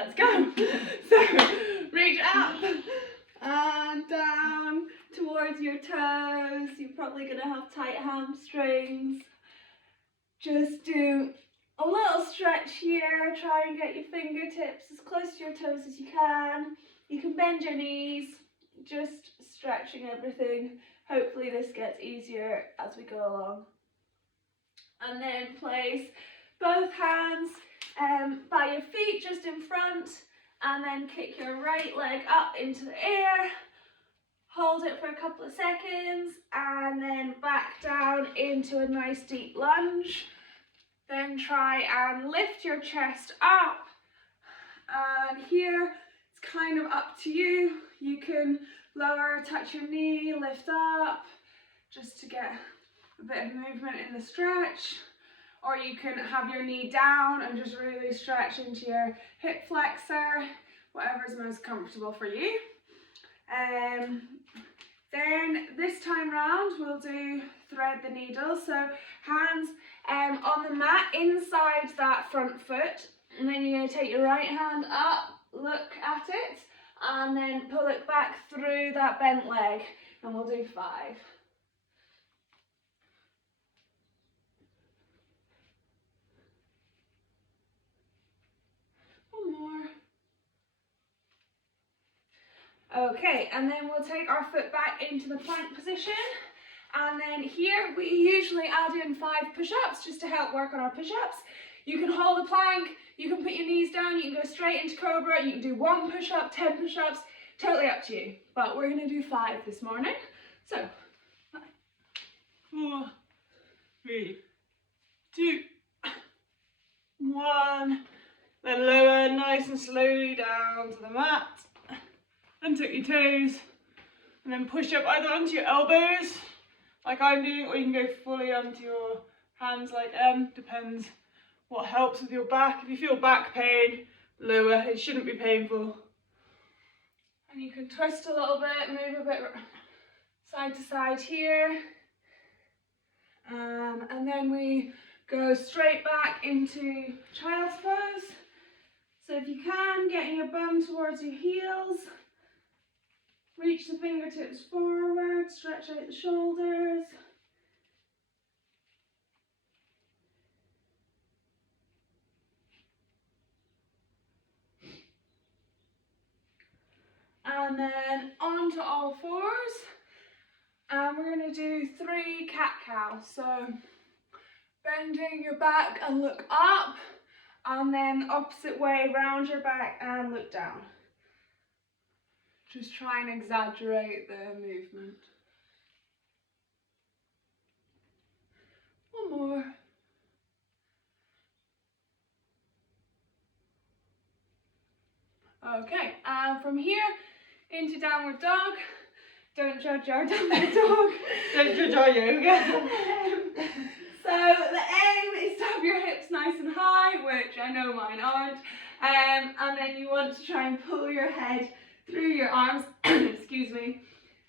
let's go. So reach up and down towards your toes. You're probably going to have tight hamstrings. Just do a little stretch here. Try and get your fingertips as close to your toes as you can. You can bend your knees, just stretching everything. Hopefully this gets easier as we go along. And then place both hands by your feet just in front, and then kick your right leg up into the air. Hold it for a couple of seconds and then back down into a nice deep lunge. Then try and lift your chest up. And here it's kind of up to you. You can lower, touch your knee, lift up, just to get a bit of movement in the stretch. Or you can have your knee down and just really stretch into your hip flexor, whatever is most comfortable for you. Then this time round we'll do thread the needle. So hands on the mat inside that front foot, and then you're going to take your right hand up, look at it, and then pull it back through that bent leg, and we'll do 5. One more. Okay, and then we'll take our foot back into the plank position, and then here we usually add in 5 push-ups just to help work on our push-ups. You can hold a plank, you can put your knees down, you can go straight into cobra, you can do 1 push-up, 10 push-ups, totally up to you. But we're going to do 5 this morning. So, 5, 4, 3, 2, 1. Then lower nice and slowly down to the mat. And tuck your toes, and then push up either onto your elbows, like I'm doing, or you can go fully onto your hands like M, depends what helps with your back. If you feel back pain, lower, it shouldn't be painful. And you can twist a little bit, move a bit side to side here. And then we go straight back into child's pose. So if you can, getting your bum towards your heels. Reach the fingertips forward, stretch out the shoulders. And then onto all fours. And we're going to do 3 cat-cows. So bending your back and look up, and then opposite way, round your back and look down. Just try and exaggerate the movement. One more. Okay, and from here into downward dog. Don't judge our downward dog. Don't judge our yoga. So the aim is to have your hips nice and high, which I know mine aren't. And then you want to try and pull your head through your arms, excuse me,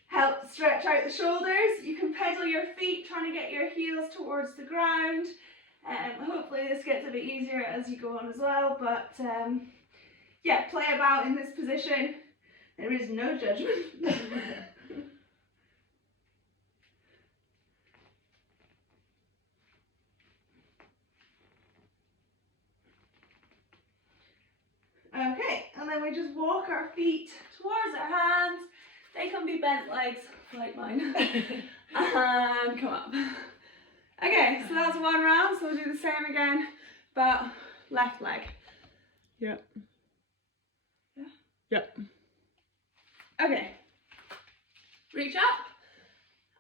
help stretch out the shoulders. You can pedal your feet, trying to get your heels towards the ground. Hopefully this gets a bit easier as you go on as well, but yeah, play about in this position. There is no judgment. Okay, and then we just walk our feet towards our hands. They can be bent legs, like mine. And come up. Okay, so that's 1 round, so we'll do the same again, but left leg. Yep. Yeah? Yep. Okay. Reach up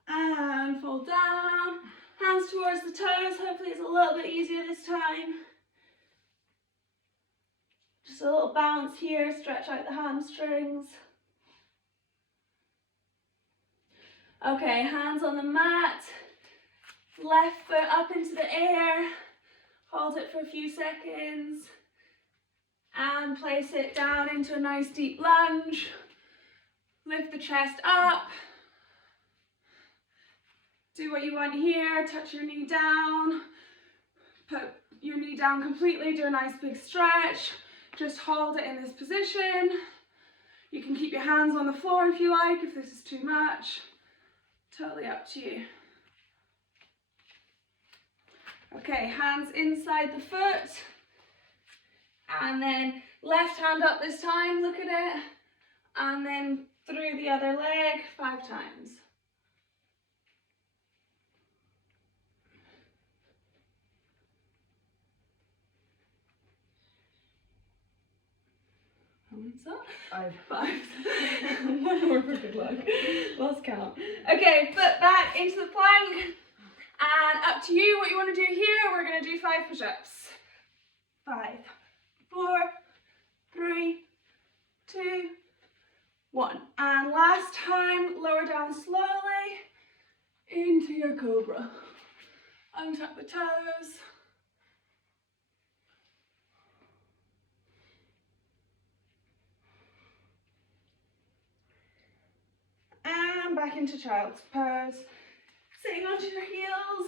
and fold down. Hands towards the toes. Hopefully it's a little bit easier this time. Just a little bounce here, stretch out the hamstrings. Okay, hands on the mat. Left foot up into the air. Hold it for a few seconds. And place it down into a nice deep lunge. Lift the chest up. Do what you want here. Touch your knee down. Put your knee down completely. Do a nice big stretch. just hold it in this position. You can keep your hands on the floor if you like, if this is too much. Totally up to you. Okay, hands inside the foot. And then left hand up this time, look at it. And then through the other leg 5 times. How many's that? 5. One more for good luck. Lost count. Okay, foot back into the plank. And up to you what you want to do here. We're going to do 5 push-ups. 5, 4, 3, 2, 1. And last time, lower down slowly into your cobra. Untuck the toes. And back into child's pose. Sitting onto your heels.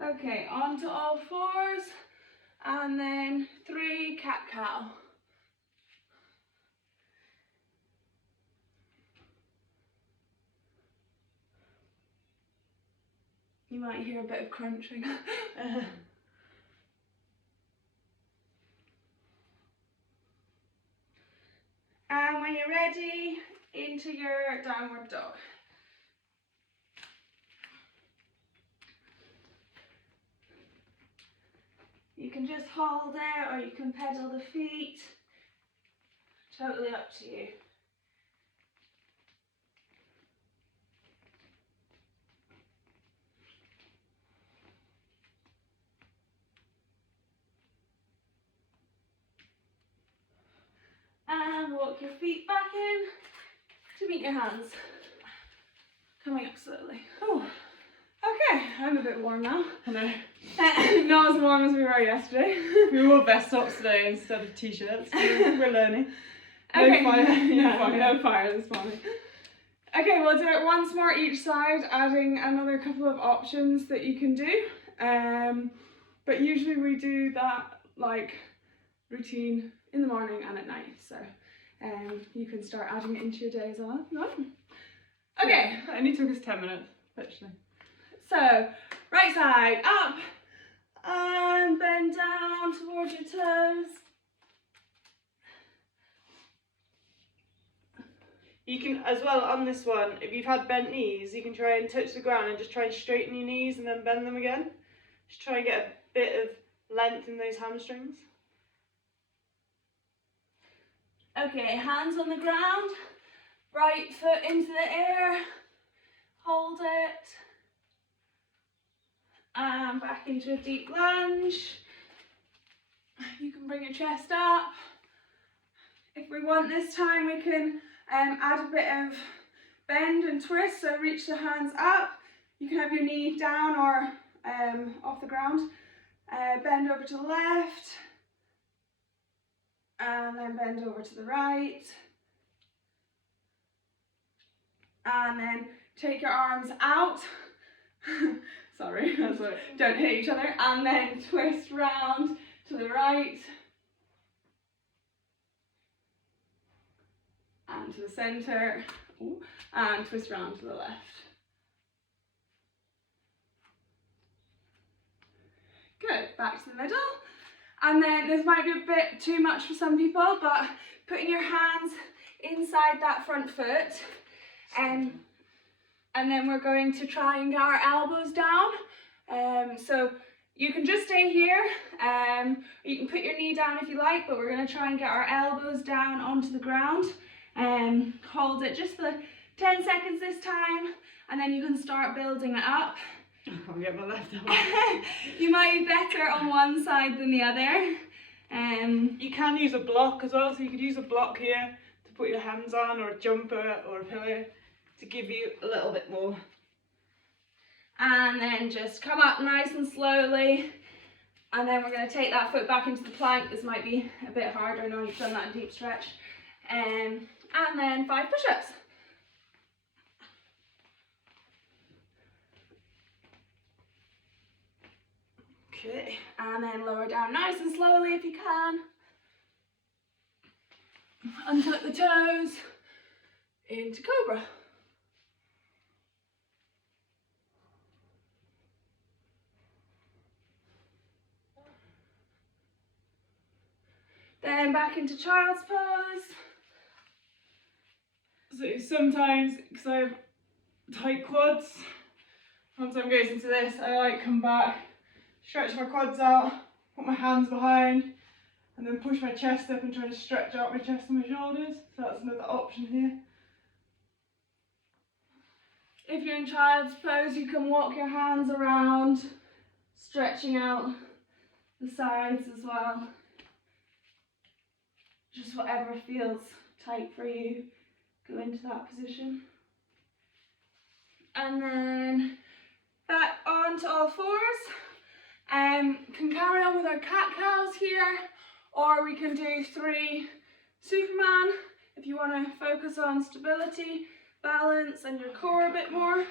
Okay, onto all fours, and then 3 cat-cow. You might hear a bit of crunching. And when you're ready, into your downward dog. You can just hold it, or you can pedal the feet. Totally up to you. And walk your feet back in to meet your hands. Coming up slowly. Oh, okay, I'm a bit warm now. I know. Not as warm as we were yesterday. We wore vest tops today instead of t-shirts. We're learning. Okay. No fire. No fire this morning. Okay, we'll do it once more each side, adding another couple of options that you can do. But usually we do that like routine in the morning and at night. So you can start adding it into your day as well. No? Okay. Yeah, it only took us 10 minutes, literally. So, right side up and bend down towards your toes. You can, as well on this one, if you've had bent knees, you can try and touch the ground and just try and straighten your knees and then bend them again. Just try and get a bit of length in those hamstrings. Okay, hands on the ground, right foot into the air, hold it, and back into a deep lunge. You can bring your chest up. If we want this time, we can add a bit of bend and twist, so reach the hands up. You can have your knee down or off the ground. Bend over to the left, and then bend over to the right. And then take your arms out. Sorry, that's right. Don't hit each other. And then twist round to the right. And to the centre. Ooh. And twist round to the left. Good, back to the middle. And then this might be a bit too much for some people, but putting your hands inside that front foot, and then we're going to try and get our elbows down. So you can just stay here, you can put your knee down if you like, but we're going to try and get our elbows down onto the ground. Hold it just for 10 seconds this time, and then you can start building it up. I can't get my left arm. You might be better on one side than the other. You can use a block as well, so you could use a block here to put your hands on, or a jumper or a pillow to give you a little bit more. And then just come up nice and slowly And then we're going to take that foot back into the plank. This might be a bit harder now you've done that deep stretch. And then 5 push-ups. Okay, and then lower down nice and slowly if you can. Untuck the toes into cobra. Then back into child's pose. So sometimes, because I have tight quads, once I'm going into this, I like come back, stretch my quads out, put my hands behind, and then push my chest up and try to stretch out my chest and my shoulders. So that's another option here. If you're in child's pose, you can walk your hands around, stretching out the sides as well. Just whatever feels tight for you, go into that position. And then back onto all fours. Can carry on with our cat-cows here, or we can do 3 Superman if you want to focus on stability, balance and your core a bit more.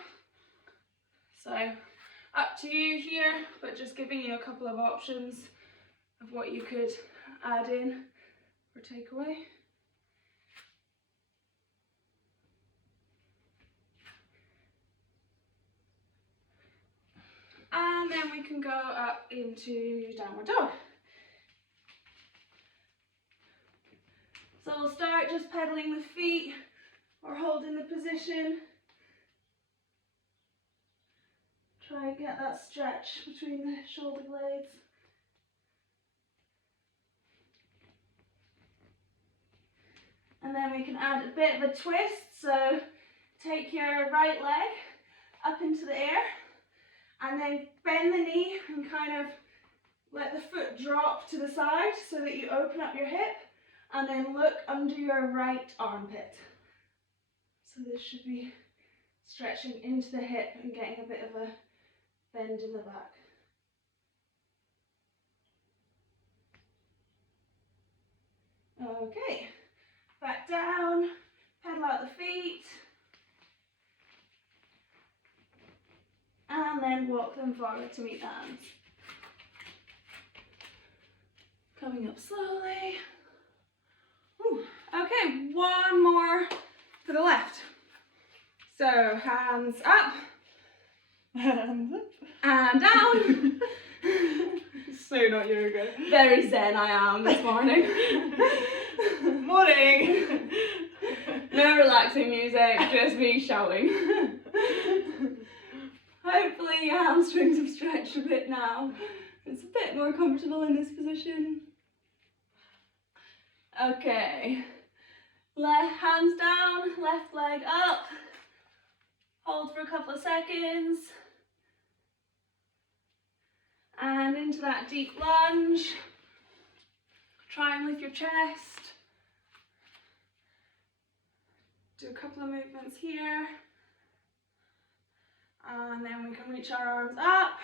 So up to you here, but just giving you a couple of options of what you could add in or take away. And then we can go up into downward dog. So we'll start just pedaling the feet or holding the position. Try and get that stretch between the shoulder blades. And then we can add a bit of a twist. So take your right leg up into the air and then bend the knee and kind of let the foot drop to the side so that you open up your hip and then look under your right armpit. So this should be stretching into the hip and getting a bit of a bend in the back. Okay, back down, pedal out the feet, and then walk them forward to meet the hands. Coming up slowly. Ooh. Okay, one more for the left. So hands up, Hands up. and down. So not yoga. Very zen I am this morning. Morning. No relaxing music, just me shouting. Hopefully your hamstrings have stretched a bit now. It's a bit more comfortable in this position. Okay. Left hands down, left leg up. Hold for a couple of seconds. And into that deep lunge. Try and lift your chest. Do a couple of movements here. And then we can reach our arms up.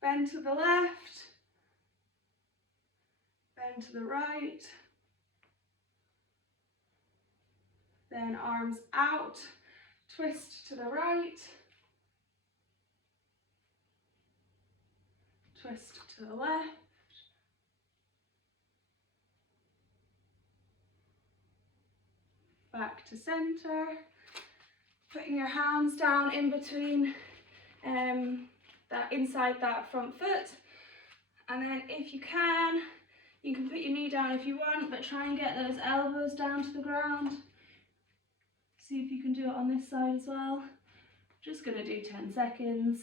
Bend to the left. Bend to the right. Then arms out. Twist to the right. Twist to the left. Back to center. Putting your hands down in between that inside that front foot. And then if you can put your knee down if you want, but try and get those elbows down to the ground. See if you can do it on this side as well. Just gonna do 10 seconds.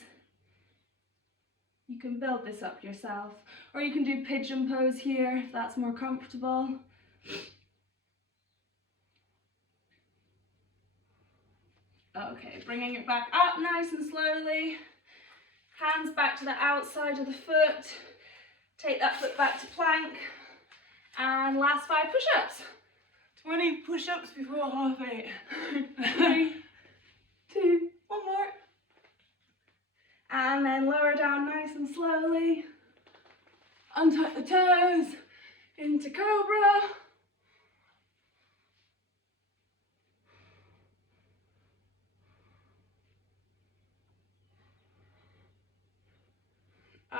You can build this up yourself, or you can do pigeon pose here if that's more comfortable. Okay, bringing it back up nice and slowly. Hands back to the outside of the foot. Take that foot back to plank. And last 5 push-ups. 20 push-ups before 8:30. 3, 2, 1 more. And then lower down nice and slowly. Untuck the toes, into cobra.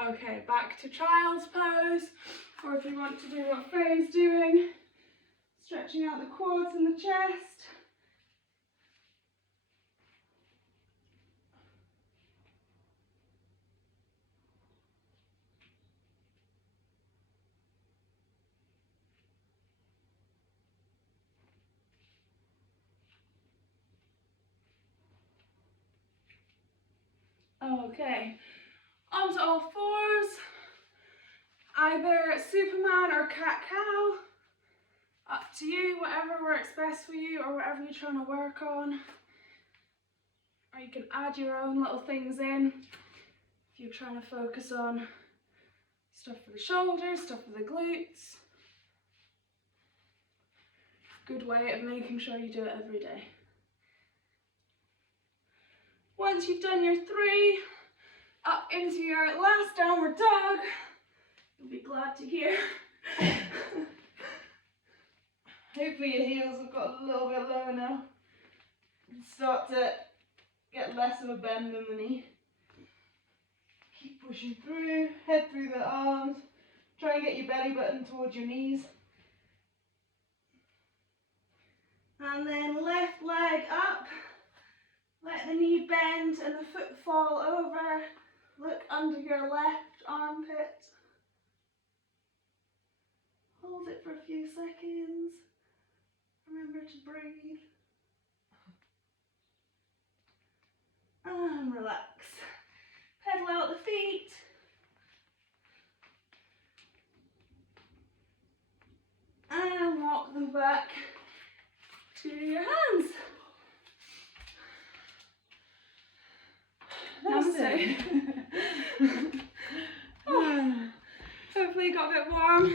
Okay, back to child's pose, or if you want to do what Faye's doing, stretching out the quads and the chest. Okay, onto all fours, either Superman or cat-cow, up to you, whatever works best for you or whatever you're trying to work on. Or you can add your own little things in if you're trying to focus on stuff for the shoulders, stuff for the glutes. Good way of making sure you do it every day. Once you've done your 3, up into your last downward dog, you'll be glad to hear. Hopefully your heels have got a little bit lower now. And start to get less of a bend in the knee. Keep pushing through, head through the arms. Try and get your belly button towards your knees. And then left leg up. Let the knee bend and the foot fall over. Look under your left armpit. Hold it for a few seconds. Remember to breathe. And relax. Pedal out the feet. And walk them back to your hands. Namaste. Oh, hopefully you got a bit warm.